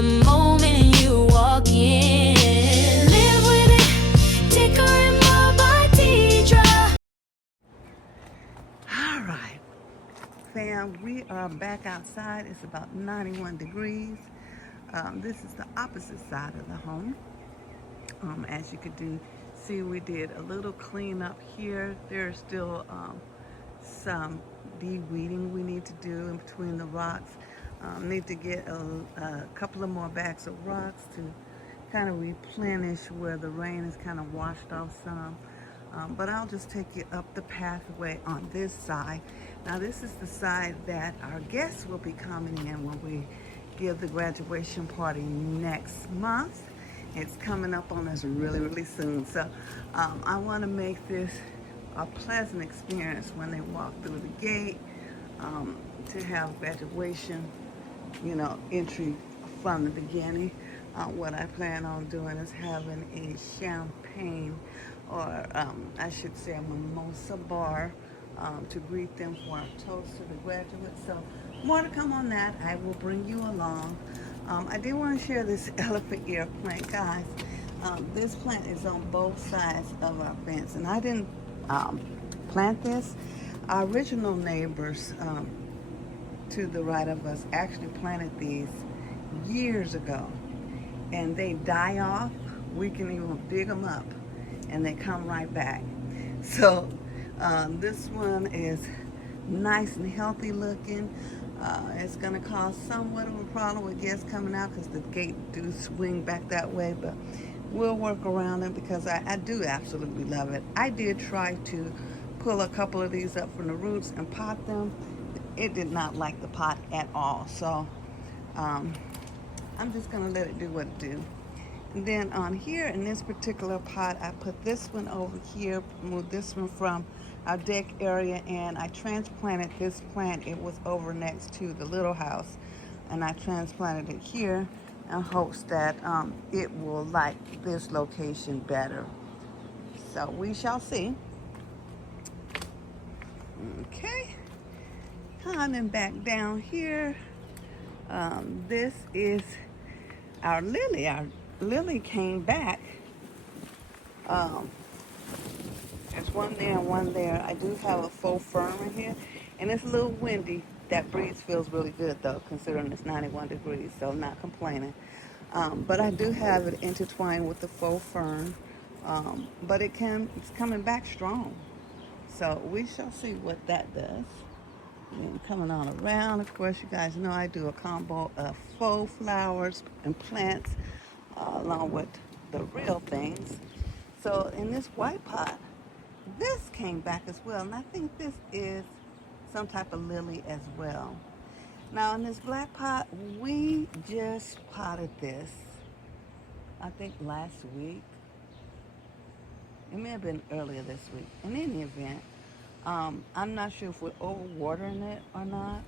the moment you walk in. Live with it, Dicker and More by Deidra. All right, fam, we are back outside. It's about 91 degrees. This is the opposite side of the home. As you could see, we did a little cleanup here. There's still some de-weeding we need to do in between the rocks. Need to get a couple of more bags of rocks to kind of replenish where the rain has kind of washed off some. But I'll just take you up the pathway on this side. Now this is the side that our guests will be coming in when we give the graduation party next month. It's coming up on us really, really soon. So I want to make this a pleasant experience when they walk through the gate, to have graduation, entry from the beginning. What I plan on doing is having a champagne, or I should say a mimosa bar, to greet them for a toast to the graduates. So more to come on that. I will bring you along. I did want to share this elephant ear plant, guys. This plant is on both sides of our fence, and I didn't plant this. Our original neighbors to the right of us actually planted these years ago, and they die off. We can even dig them up and they come right back. So this one is nice and healthy looking. It's going to cause somewhat of a problem with guests coming out because the gate do swing back that way, but we'll work around it because I do absolutely love it. I did try to pull a couple of these up from the roots and pot them. It did not like the pot at all, so I'm just going to let it do what it do. And then on here in this particular pot, I put this one over here, moved this one from our deck area, and I transplanted this plant. It was over next to the little house, and I transplanted it here in hopes that it will like this location better. So we shall see. Okay, coming back down here, this is our lily. Our lily came back. There's one there and one there. I do have a faux fern in here, and it's a little windy. That breeze feels really good though, considering it's 91 degrees, so I'm not complaining. But I do have it intertwined with the faux fern, but it's coming back strong. So we shall see what that does. And coming on around, of course, you guys know I do a combo of faux flowers and plants along with the real things. So in this white pot, this came back as well, and I think this is some type of lily as well. Now in this black pot, we just potted this, I think last week. It may have been earlier this week. In any event, I'm not sure if we're overwatering it or not.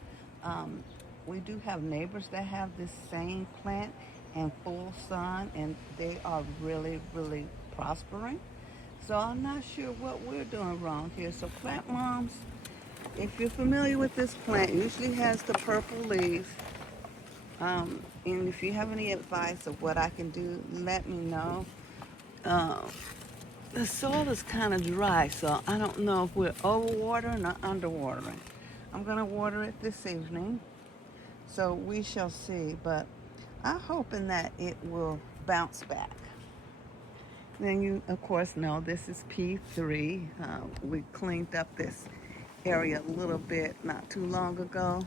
We do have neighbors that have this same plant in full sun, and they are really, really prospering. So I'm not sure what we're doing wrong here. So plant moms, if you're familiar with this plant, it usually has the purple leaves. And if you have any advice of what I can do, let me know. The soil is kind of dry, so I don't know if we're overwatering or underwatering. I'm going to water it this evening, so we shall see. But I'm hoping that it will bounce back. Then you, of course, know this is P3. We cleaned up this area a little bit not too long ago.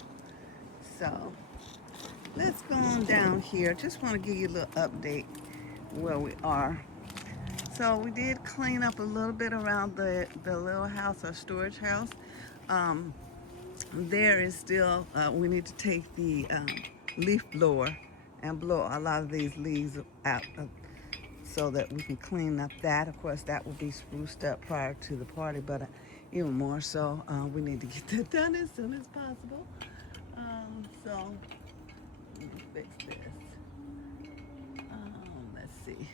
So let's go on down here. Just want to give you a little update where we are. So we did clean up a little bit around the little house, our storage house. There is still, we need to take the leaf blower and blow a lot of these leaves out so that we can clean up that. Of course, that will be spruced up prior to the party, but even more so, we need to get that done as soon as possible. So let me fix this. Let's see.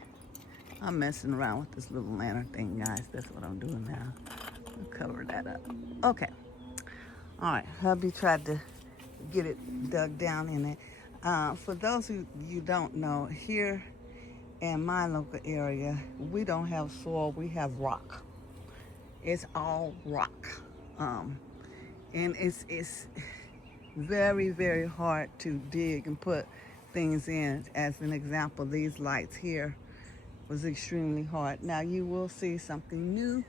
I'm messing around with this little lantern thing, guys. That's what I'm doing now. We'll cover that up. Okay. All right. Hubby tried to get it dug down in it. For those who you don't know, here in my local area, we don't have soil, we have rock. It's all rock. Um, and it's very, very hard to dig and put things in. As an example, these lights here was extremely hard. Now you will see something new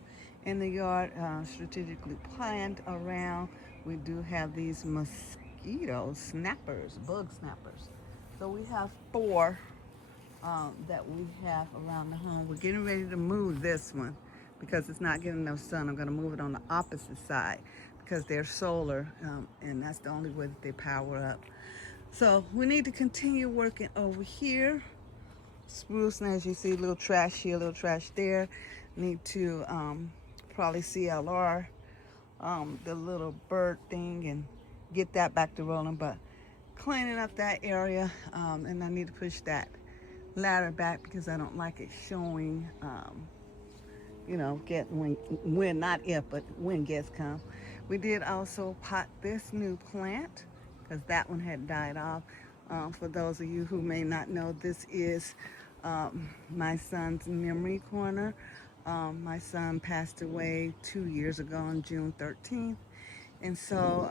in the yard, strategically planned around. We do have these mosquito snappers, bug snappers. So we have four that we have around the home. We're getting ready to move this one because it's not getting enough sun. I'm going to move it on the opposite side because they're solar, and that's the only way that they power up. So we need to continue working over here. Spruce, and as you see, a little trash here, a little trash there. Need to probably CLR the little bird thing and get that back to rolling, but cleaning up that area, and I need to push that ladder back because I don't like it showing, get when not if, but when guests come. We did also pot this new plant because that one had died off. For those of you who may not know, this is my son's memory corner. My son passed away 2 years ago on June 13th. And so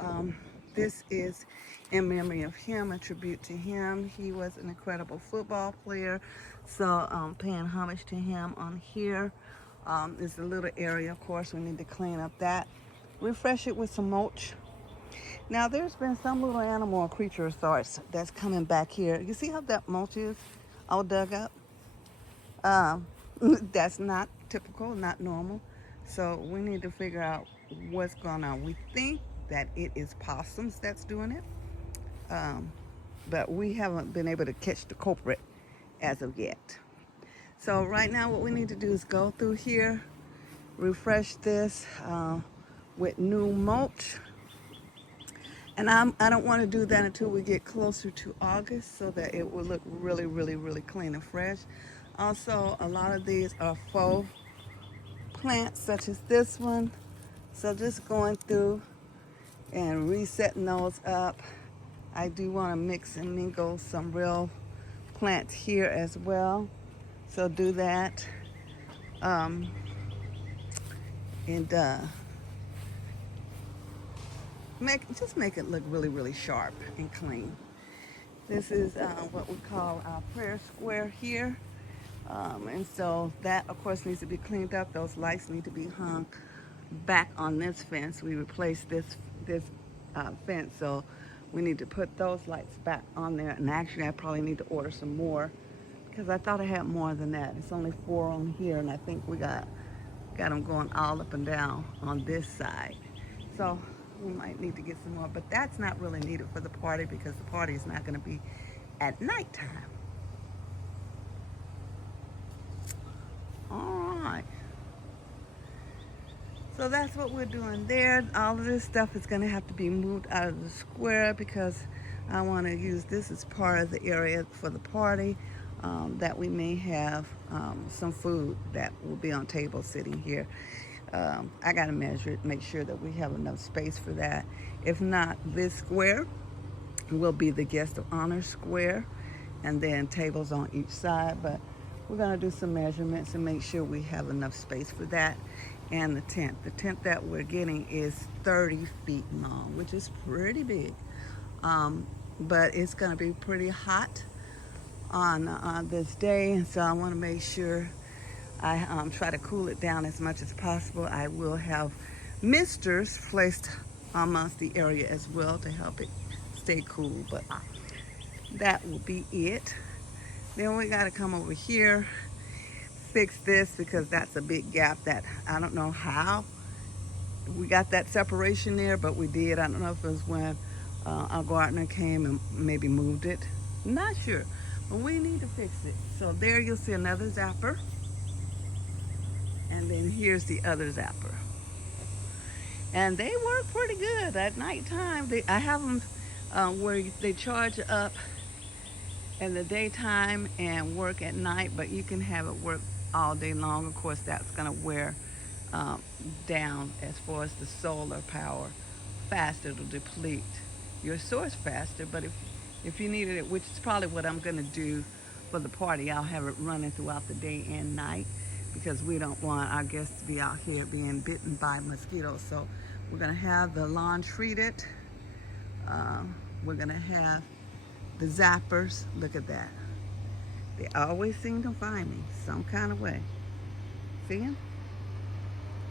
this is in memory of him, a tribute to him. He was an incredible football player. So paying homage to him on here. Is a little area, of course, we need to clean up that. Refresh it with some mulch. Now there's been some little animal or creature of sorts that's coming back here. You see how that mulch is all dug up? Um, that's not typical, not normal. So we need to figure out what's going on. We think that it is possums that's doing it, but we haven't been able to catch the culprit as of yet. So right now what we need to do is go through here, refresh this with new mulch. And I don't want to do that until we get closer to August so that it will look really, really, really clean and fresh. Also, a lot of these are faux plants such as this one. So just going through and resetting those up. I do want to mix and mingle some real plants here as well. So do that. And just make it look really, really sharp and clean. This is what we call our prayer square here. And so that, of course, needs to be cleaned up. Those lights need to be hung back on this fence. We replaced this fence, so we need to put those lights back on there. And actually, I probably need to order some more because I thought I had more than that. It's only 4 on here, and I think we got them going all up and down on this side. So we might need to get some more, but that's not really needed for the party because the party is not going to be at nighttime. All right. So that's what we're doing there. All of this stuff is going to have to be moved out of the square because I want to use this as part of the area for the party, that we may have some food that will be on tables sitting here. I got to measure it, make sure that we have enough space for that. If not, this square will be the guest of honor square, and then tables on each side. But we're going to do some measurements and make sure we have enough space for that. And the tent that we're getting is 30 feet long, which is pretty big. But it's going to be pretty hot on this day, and so I want to make sure I try to cool it down as much as possible. I will have misters placed amongst the area as well to help it stay cool, but that will be it. Then we got to come over here, fix this because that's a big gap that I don't know how we got that separation there, but we did. I don't know if it was when our gardener came and maybe moved it. Not sure, but we need to fix it. So there you'll see another zapper. And then here's the other zapper. And they work pretty good at nighttime. I have them where they charge up in the daytime and work at night, but you can have it work all day long. Of course, that's going to wear down as far as the solar power faster. It'll deplete your source faster, but if if you needed it, which is probably what I'm going to do for the party. I'll have it running throughout the day and night because we don't want our guests to be out here being bitten by mosquitoes. So we're going to have the lawn treated. Uh, we're going to have the zappers. Look at that. They always seem to find me some kind of way. See them?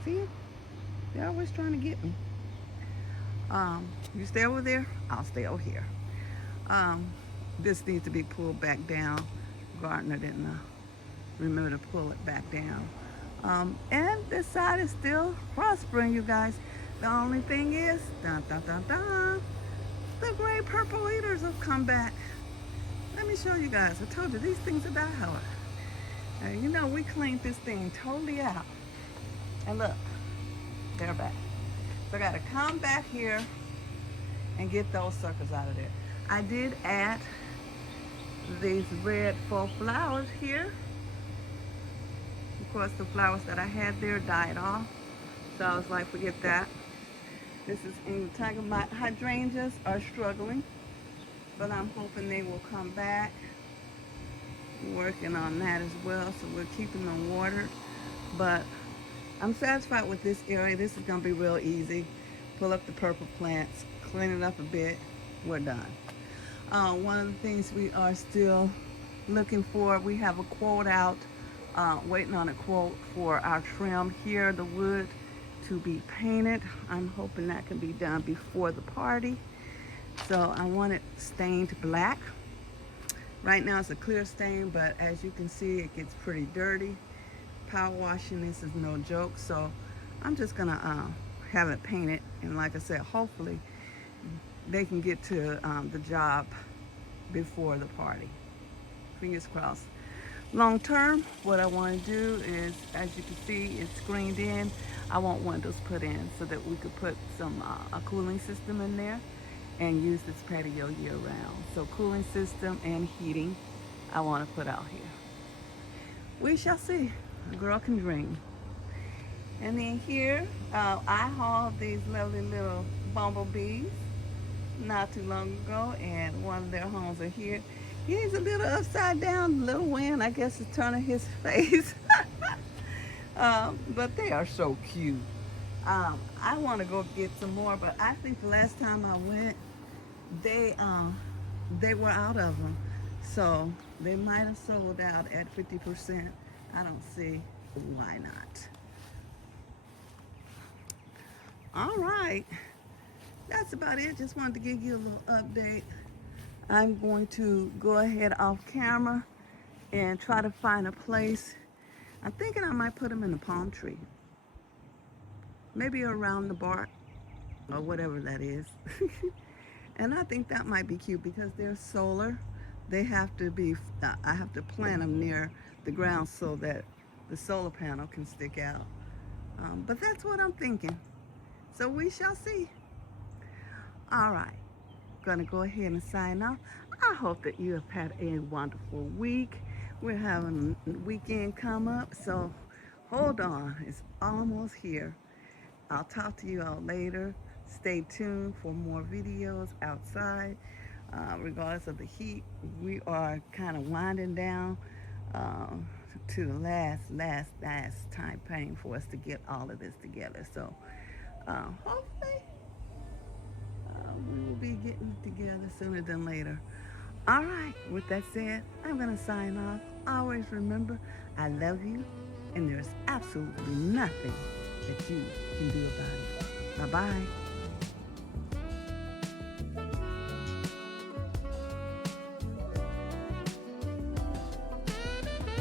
See them? They're always trying to get me. You stay over there, I'll stay over here. This needs to be pulled back down. Gardner didn't remember to pull it back down. And this side is still prospering, you guys. The only thing is, dun, dun, dun, dun, the gray purple leaders have come back. Let me show you guys. I told you these things are die hard. You know, we cleaned this thing totally out. And look, they're back. So I got to come back here and get those suckers out of there. I did add these red faux flowers here. Of course, the flowers that I had there died off. So I was like, forget that. This is in the tiger. My hydrangeas are struggling, but I'm hoping they will come back. Working on that as well, so we're keeping them watered. But I'm satisfied with this area. This is going to be real easy. Pull up the purple plants, clean it up a bit, we're done. One of the things we are still looking for, we have a quote out, waiting on a quote for our trim here, the wood to be painted. I'm hoping that can be done before the party. So I want it stained black. Right now it's a clear stain, but as you can see, it gets pretty dirty. Power washing this is no joke, so I'm just gonna have it painted, and like I said, hopefully they can get to the job before the party. Fingers crossed. Long term, what I want to do is, as you can see, it's screened in. I want windows put in so that we could put some a cooling system in there and use this patio year round. So cooling system and heating I want to put out here. We shall see. A girl can dream. And then here, I hauled these lovely little bumblebees not too long ago, and one of their homes are here. He's a little upside down, little wind, I guess, is turning his face. But they are so cute. I want to go get some more, but I think the last time I went, they were out of them. So they might have sold out at 50%. I don't see why not. All right, that's about it. Just wanted to give you a little update. I'm going to go ahead off camera and try to find a place. I'm thinking I might put them in the palm tree. Maybe around the bark or whatever that is. And I think that might be cute because they're solar. They have to be, I have to plant them near the ground so that the solar panel can stick out. But that's what I'm thinking. So we shall see. All right, gonna go ahead and sign off. I hope that you have had a wonderful week. We're having a weekend come up, so hold on, it's almost here. I'll talk to you all later. Stay tuned for more videos outside. Regardless of the heat, we are kind of winding down to the last time frame for us to get all of this together. So hopefully we will be getting it together sooner than later. All right, with that said, I'm gonna sign off. Always remember, I love you, and there's absolutely nothing that you can do about it. Bye-bye.